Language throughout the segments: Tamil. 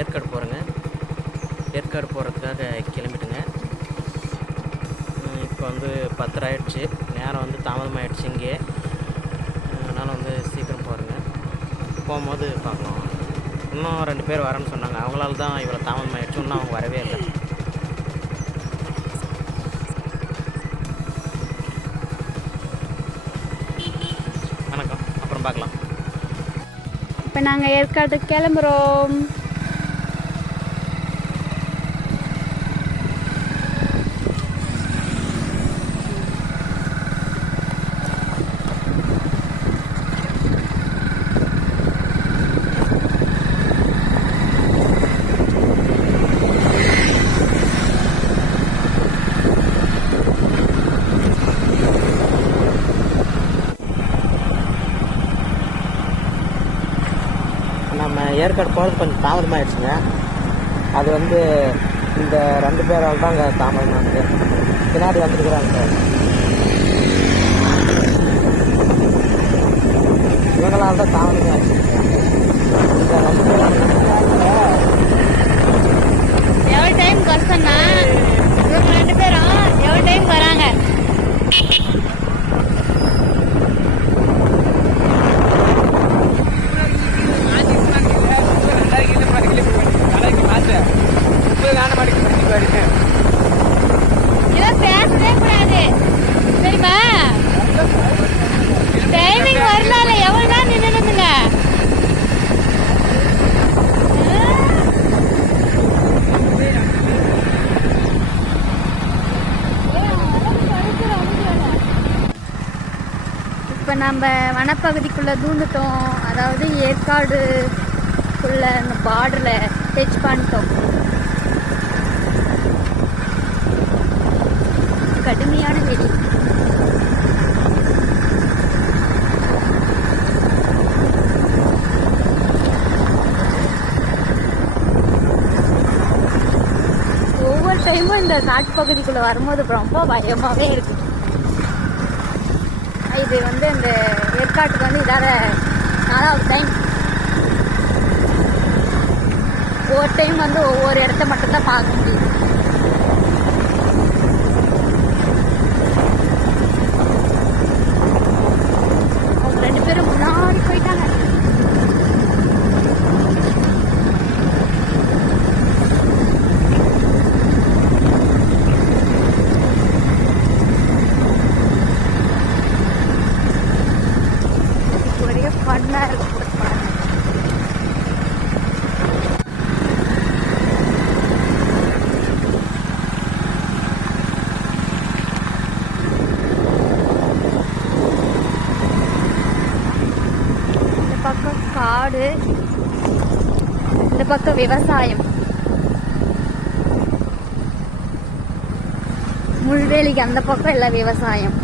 ஏற்காடு போகிறேங்க ஏற்காடு போகிறதுக்காக கிளம்பிட்டுங்க. இப்போ வந்து பத்தரை ஆயிடுச்சு. நேரம் வந்து தாமதமாகிடுச்சு இங்கே அதனால் வந்து சீக்கிரம் போகிறேங்க போகும்போது பார்க்கலாம். இன்னும் ரெண்டு பேர் வரேன்னு சொன்னாங்க. அவங்களால தான் இவ்வளோ தாமதமாகிடுச்சு இன்னும் அவங்க வரவே இல்லை. வணக்கம். அப்புறம் பார்க்கலாம். இப்போ நாங்கள் ஏற்காடு கிளம்புறோம் நம்ம ஏற்காடு போகிறது கொஞ்சம் தாமதமாகிடுச்சுங்க அது வந்து இந்த ரெண்டு பேரால் தான் அங்கே தாமதமாகுது. பின்னாடி வந்துருக்குறாங்க இவங்களால் தான் தாமதமாகிடுச்சு இந்த ரெண்டு பேர் டைம் கஷ்டம்னா இவங்க ரெண்டு பேரும் எவ்வளோ டைம் வராங்க இதெல்லாம் பேசவே கூடாது சரிம்மா டைமிங் வரலால எவ்வளோ நேரம் நின்றுதுங்க இப்போ நம்ம வனப்பகுதிக்குள்ளே தூந்துட்டோம். அதாவது ஏற்காடுக்குள்ள அந்த பார்டரில் டச் பண்ணிட்டோம். கடுமையான வெடி. ஒவ்வொரு டைமும் இந்த காட்டுப்பகுதிக்குள்ளே வரும்போது ரொம்ப பயமாகவே இருக்குது இது வந்து இந்த ஏற்காட்டுக்கு வந்து இதால நாலாவது டைம் ஒவ்வொரு டைம் வந்து ஒவ்வொரு இடத்த மட்டும்தான் பார்க்க முடியும் அவங்க ரெண்டு பேரும் முன்னாடி போயிட்டாங்க ஒரே ஃபன்னாக இருக்கு பாருங்க. இந்த பக்கம் காடு இந்த பக்கம் விவசாயம். முள்வேலிக்கு அந்த பக்கம் எல்லாம் விவசாயம்.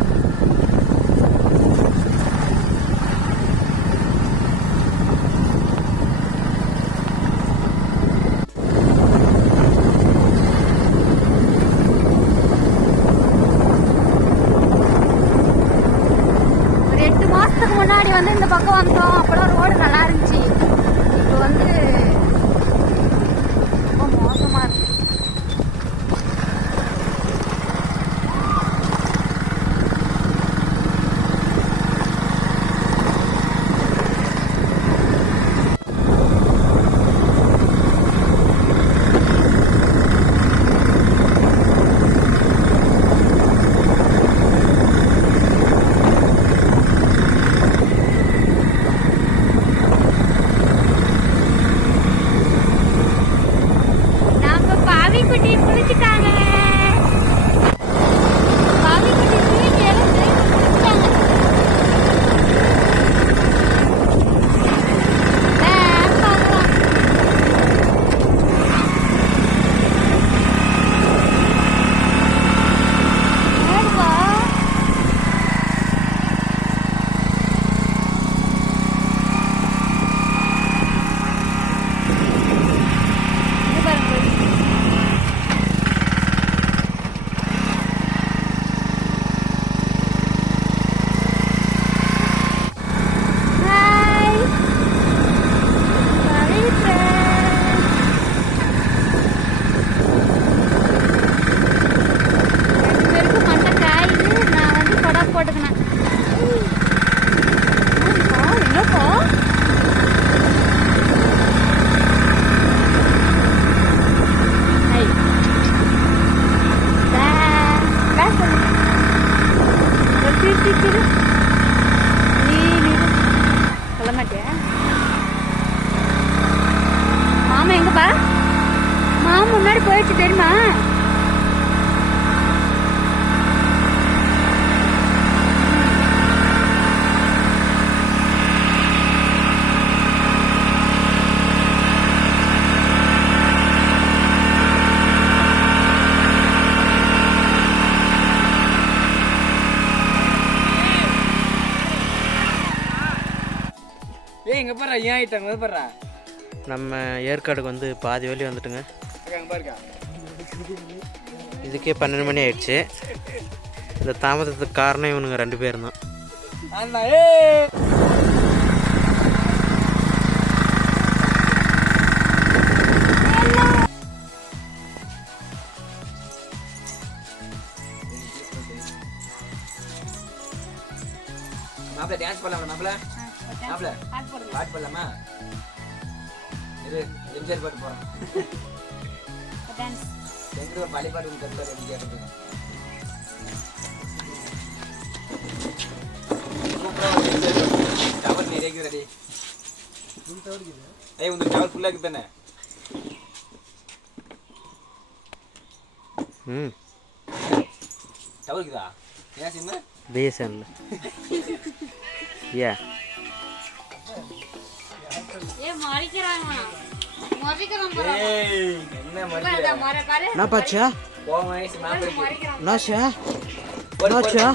ஒரு எட்டு மாசத்துக்கு முன்னாடி வந்து இந்த பக்கம் வந்தோம். அப்பதான் ரோடு நல்லா இருந்துச்சு. இங்க பாரு? ஏன் ஆயிட்டாங்க? வந்து பாரு. நம்ம ஏற்காடுக்கு வந்து பாதி வழி வந்துட்டுங்க. இதுக்கே பன்னெண்டு மணி ஆயிடுச்சு. இந்த தாமதத்துக்கு காரணம் இவனுங்க ரெண்டு பேரும் தான். மாப்பிள்ள டான்ஸ் பண்ணலாமா மாப்பிள்ள மாப்பிள்ள பாட்டு பண்ணலாமா? இது எம்ஜிஆர் பாட்டு போறோம். எங்க ஒரு பழைய பாட்டு. கத்துறாரு எம்ஜிஆர் பாட்டு. டவர் நிறைய இருக்குது ரெடி. ஏய் உங்க டவர் ஃபுல்லா இருக்கு தானே? ம். டவர் இருக்குதா? ஏன் சிம்மு? பிஎஸ்என்ல ஏ என்னாச்சா. என்னாச்சா?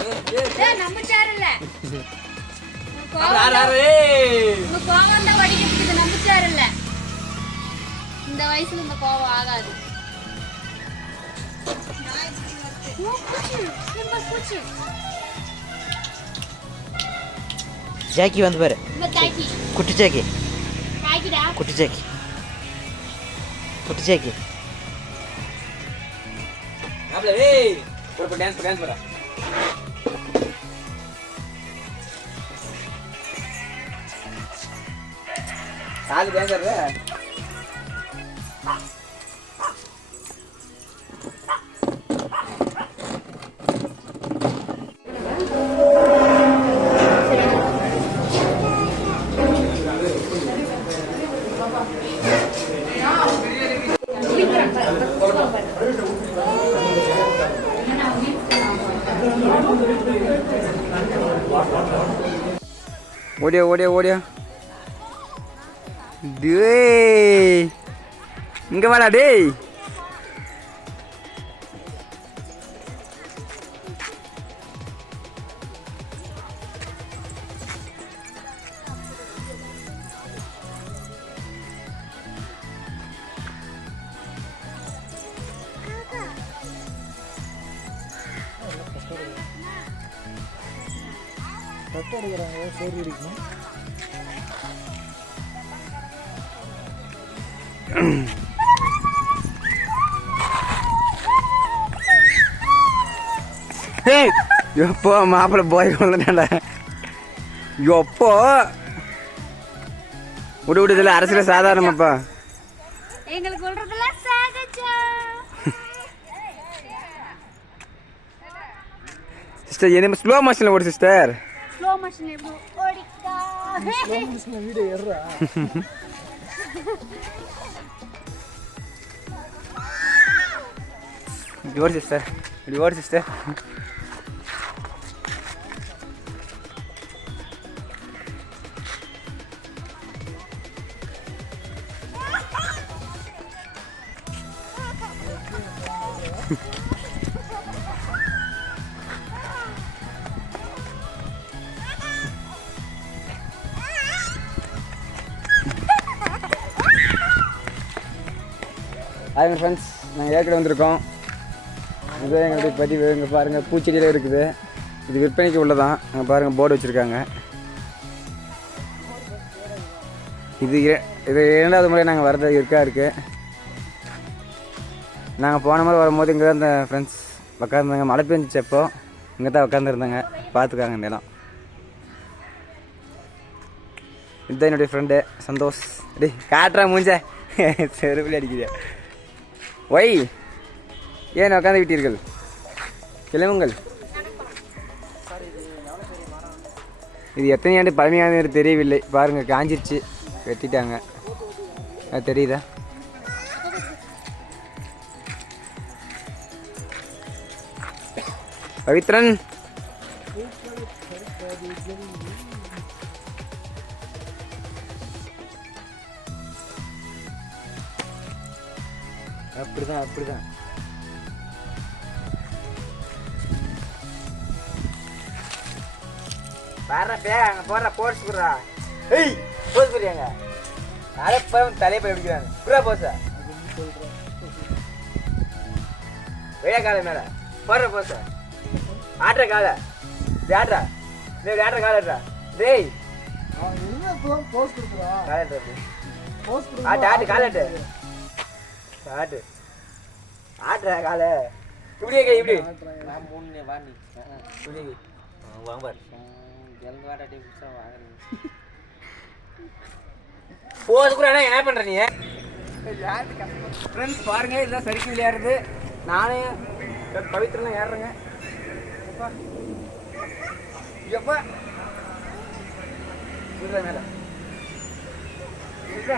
இந்த வயசுல இந்த கோவம் ஆகாது. ஜாக்கி வந்து பாரு. குட்டி ஜாக்கி. குட்டி ஜாக்கி குட்டி ஜாக்கி மாப்பிளை, ஏய். ஓடியா ஓடியா ஓடியா டேய் இங்க வாடா டேய் எப்போ மாப்பிள்ளை போய் கொள்ளடா எப்போ? விடு விடு இதில் அரசியல் சாதாரணமாப்பா. எங்களுக்கு சிஸ்டர் என்ன ஸ்லோ மோஷனில் ஓடு சிஸ்டர் ஸ்லோ மோஷன் எப்படி ஓடிக்கா. இப்படி ஓடு சிஸ்டர் இப்படி ஓடு சிஸ்டர் ஹாய் ஃப்ரெண்ட்ஸ் நாங்கள் ஏற்கனவே வந்திருக்கோம். இது எங்களுடைய பதிவு. இங்கே பாருங்கள் பூச்செடியில் இருக்குது. இது விற்பனைக்கு உள்ளதான். அங்கே பாருங்கள் போர்டு வச்சுருக்காங்க. இது இது இரண்டாவது முறை நாங்கள் வரது இருக்கா இருக்குது நாங்கள் போன முறை வரும்போது இங்கே தான் இந்த ஃப்ரெண்ட்ஸ் உட்காந்துருந்தாங்க மழை பெஞ்சிச்சு அப்போ இங்கே தான் உட்காந்துருந்தாங்க பார்த்துக்காங்க இந்த இடம். இதுதான் என்னுடைய ஃப்ரெண்டு சந்தோஷ். டே காட்டுறா மூஞ்ச. செருப்பில் அடிக்குது ஒய் ஏன் உட்காந்து விட்டீர்கள் கிளம்புங்கள். இது எத்தனை ஆண்டு பழமையானது தெரியவில்லை. பாருங்கள் காஞ்சிருச்சு. வெட்டிட்டாங்க. அது தெரியுதா? பவித்ரன் அப்படிதான். அப்படிதான் பாரு பே அங்கே போடுற போர்ஸ் குடுறா. ஏய் போஸ் புரியாங்க நாளை போய் தலையை போய் பிடிக்கிறாங்க. குரா போஸா வெய்யா காலை மேல. போடுற போஸ ஆட்டுற காலை. இப்படி ஆட்டுறா டேய் இப்படி ஆட்டுற காலை ஆட்டுறா டேய். ஆட்டுறா இப்படி. ஆட்டு ஆட்டு காலை ஆட்டு. ஆட்டு. ஆட்டுற காலை இப்படியே கை இப்படி மூணு இப்படியே. வாங்க புதுசாக வாங்குறேன். போது கூட என்ன பண்ற நீ? ஃப்ரெண்ட்ஸ் பாருங்க இதெல்லாம் சறுக்கி விளையாடுறது. நானே பவித்ரலாம் ஏறுறேங்க. எப்பா? மேல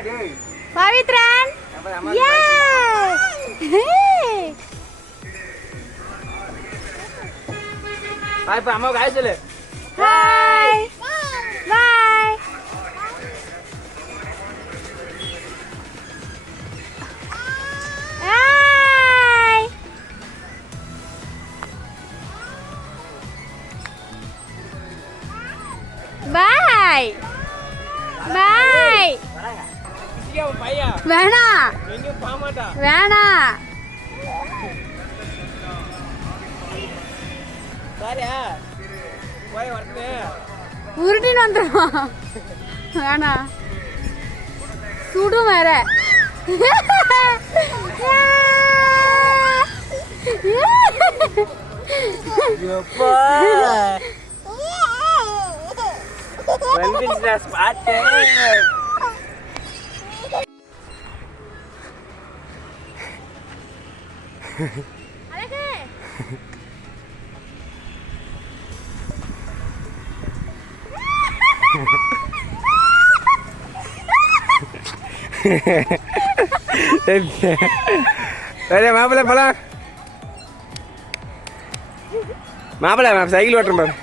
டேய். பவித்ரன் நம்ம அம்மா போய் வரது உருட்டின்னு வந்துருவான் வேணாம் சுடும் வேற. வந்துடுச்சா ஸ்பாட்டு அழகு. சரி மாப்பிள்ள போலாம். மாப்பிள்ள நான் சைக்கிள் ஓட்டுறேன் பாரு.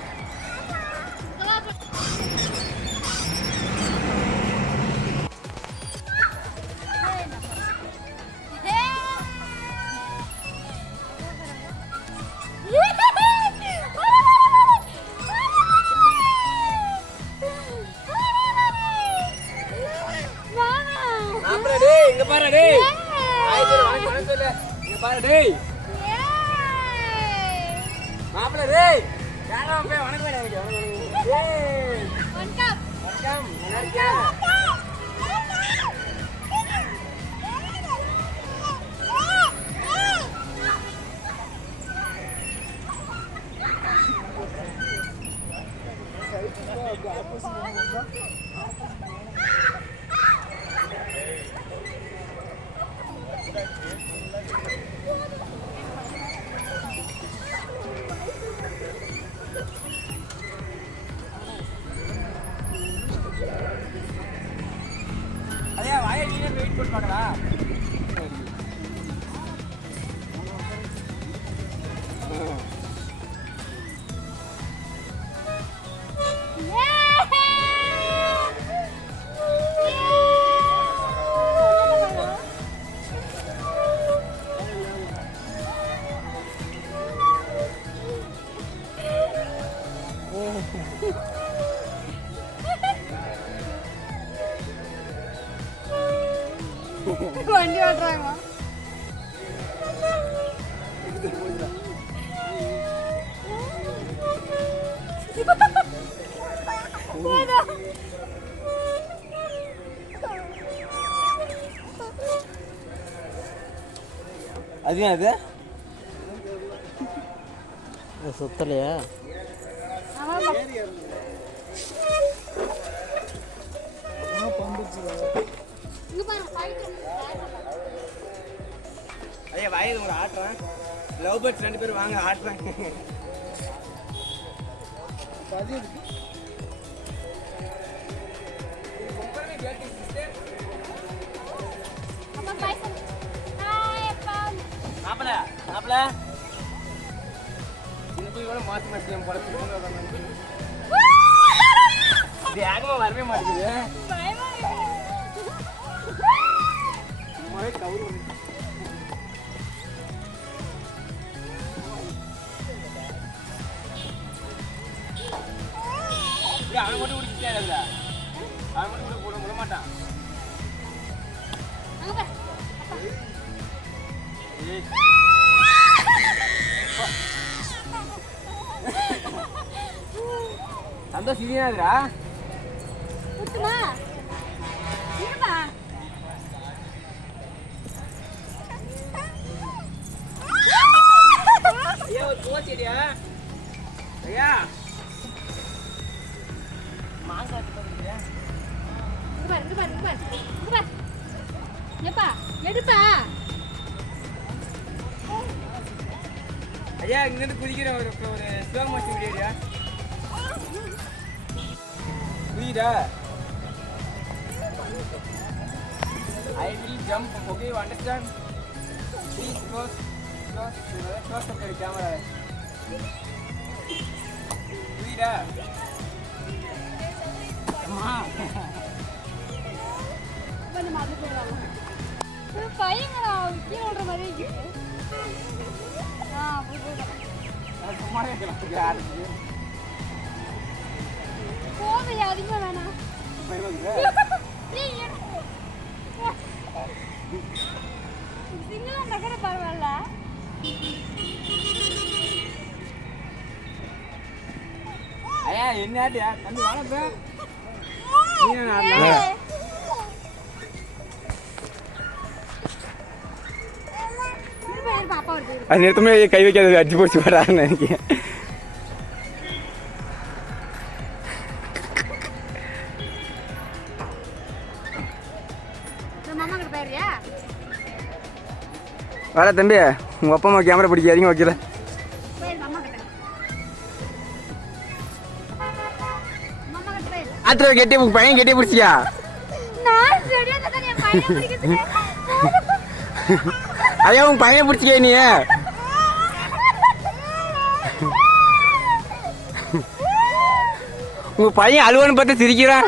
அது? அது சுத்தலையா? இங்க பாருங்க அதே வயது உங்களை ஆட்டுறேன் லவ் பேர்ட்ஸ் ரெண்டு பேரும் வாங்க ஆட்டுறேன் வரவே மாட்டேங்குது. சும்மாவே அவனை மட்டும் பிடிச்சிட்டே இருக்கிற இதுனாதுரா குத்துமா இருமா ஐயா ஒரு கோச்சிடியா ஐயா மாங்காய் தந்துறியா இங்க பாரு இங்க பாரு இங்க பாரு இங்க பாரு எப்பா எடுப்பா ஐயா இங்கிருந்து குதிக்கிற ஒரு ஒரு ஸ்லோ மோஷன் வீடியோயா புரியுதா I will jump okay you understand please close close close up camera புரியுதா அம்மா கொஞ்சம் மாதிரி போடுவாங்க பையங்களா கீழே விடுற மாதிரி இருக்கு ஆ அப்படி போடுறேன் நான் சும்மா இருக்கலாம் யாருக்கு போதையா அதிகமா வேணாம் பயப்படுங்க ஏய், எடு. சிங்கிளா நகர பரவாயில்ல ஐயா என்னடியா தம்பி வாங்க நீ ஏய். இருப்பா, இருப்பா, அப்பா வருது, இருப்பா. அது நிறுத்தமே கை வைக்காத அடிச்சு போச்சு வரான்னு நினைக்கிறேன் வர தம்பி உங்க அப்பா அம்மா கேமரா பிடிக்காதீங்க போயிரு ஆத்திர கெட்டி. பையன் கெட்டி பிடிச்சியா? ஐயா உங்க பையன் பிடிச்சிக்க நீ? உங்க பையன் அழுவன்னு பார்த்து சிரிக்கிறான்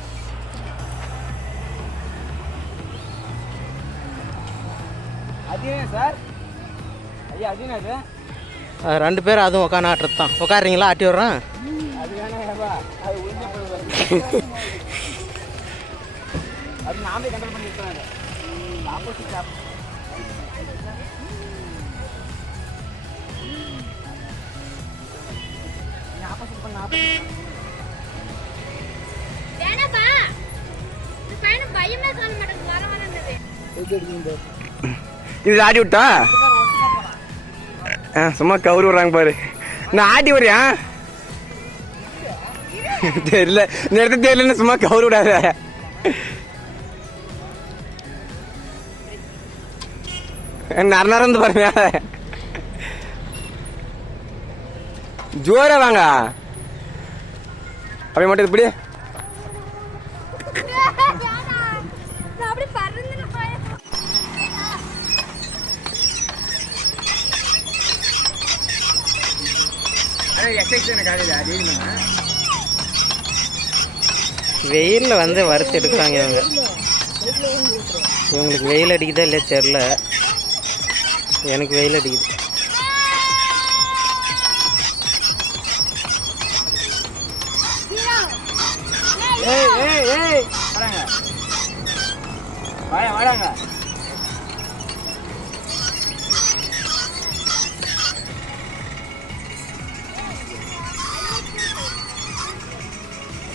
ரெண்டு பேரும் அதுவும் உட்காந்து ஆட்டுறது தான். உட்காருறீங்களா ஆட்டி விட்றேன். பயமே காண மாட்டேங்குது. வர வரன்றது இது ஆடி விட்டா? ஆ சும்மா கவுரு விட்றாங்க பாரு. நான் ஆட்டி வரியா தெரியல. இந்த இடத்துல தெரியலன்னு சும்மா கவுரு விடாத. நர நரந்து பாருங்க. ஜோரா வாங்க. அப்படியே மட்டும் இப்படி வேணாம் நான் அப்படி பறந்துட்டு போய் வெயிலில் வந்து வறுத்து எடுக்கிறாங்க இவங்க. இவங்களுக்கு வெயில் அடிக்குதா இல்லையா தெரில எனக்கு வெயில் அடிக்குது. ஏய் ஏய் ஏய் வாடாங்க. வாடா வாடாங்க.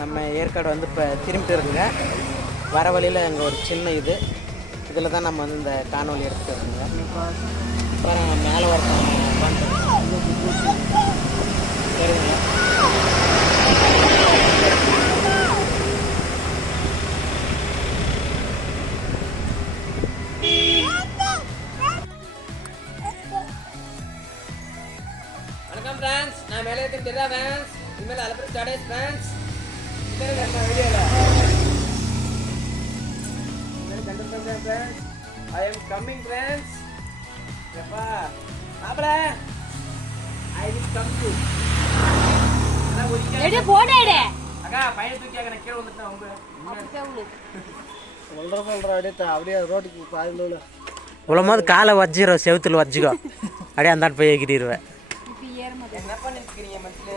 நம்ம ஏற்காடு வந்து இப்போ திரும்பிட்டு இருக்குங்க. வர வழியில் அங்கே ஒரு சின்ன இது. இதில் தான் நம்ம வந்து இந்த காணொலி எடுத்துகிட்டு இருக்கோங்க அப்புறம் மேலே ஒருத்தன் சரிங்க இனிமேல் அலப்பறம் start friends I am coming friends எப்பா? மாப்பிள ஐ வில் கம் டு எடு அக்கா பையன் தூக்கி கீழே உங்க அப்படியே அப்படியே ரோட்டுக்கு பாதியில் உளமாவது காலை வச்சிரும் செவுத்துல வச்சுக்கோ அப்படியே அந்தாண்டு போய் மாட்டேன் என்ன பண்ணிருக்கீங்க மட்டு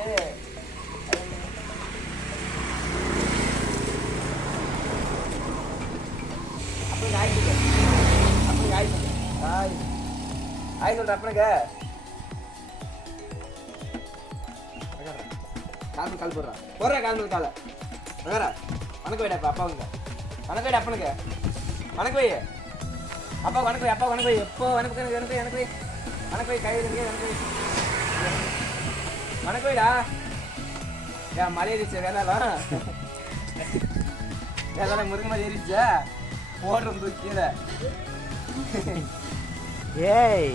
அப்பனுக்கு ஆய் அப்படி அப்பனுக்கு ஆய் சொல்லு ஆய் ஆய் சொல்ற அப்பனுக்கு. கால் மேல் கால் போடுறா. போடுறா கால் மேல் காலை. நகரா வணக்கம் வைடா அப்பா அவங்க வணக்கம் வைடா அப்பனுக்கு. வணக்கம் வை அப்பா வணக்கம் அப்பா வணக்கம் வை எப்போ வணக்கம் வை, எனக்கு வை, வணக்கம் வை வணக்கம் கை வைங்க வணக்கம் வை வணக்கம் வைடா ஏன் மலை ஏறிச்சு வேணாலும் ஏதால முருங்கை மலை ஏறிச்சா போடுறோம் தூக்கி கீழே. ஏய்.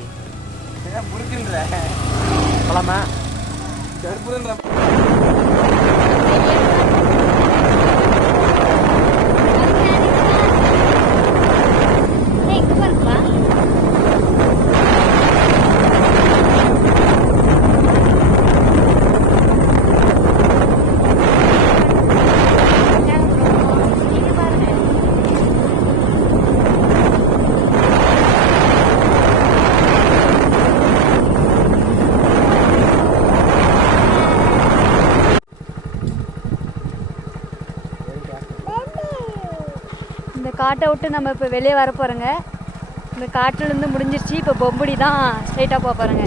என்ன முறுக்குன்ற. போலாமா கருப்புன்ற இங்க பாருப்பா நீங்க பாருங்க இந்த காட்டை விட்டு நம்ம இப்போ வெளியே வர போகிறோங்க இந்த காட்டிலேருந்து முடிஞ்சிருச்சு. இப்போ பொம்புடி தான் ஸ்ட்ரைட்டாக போக போகிறோங்க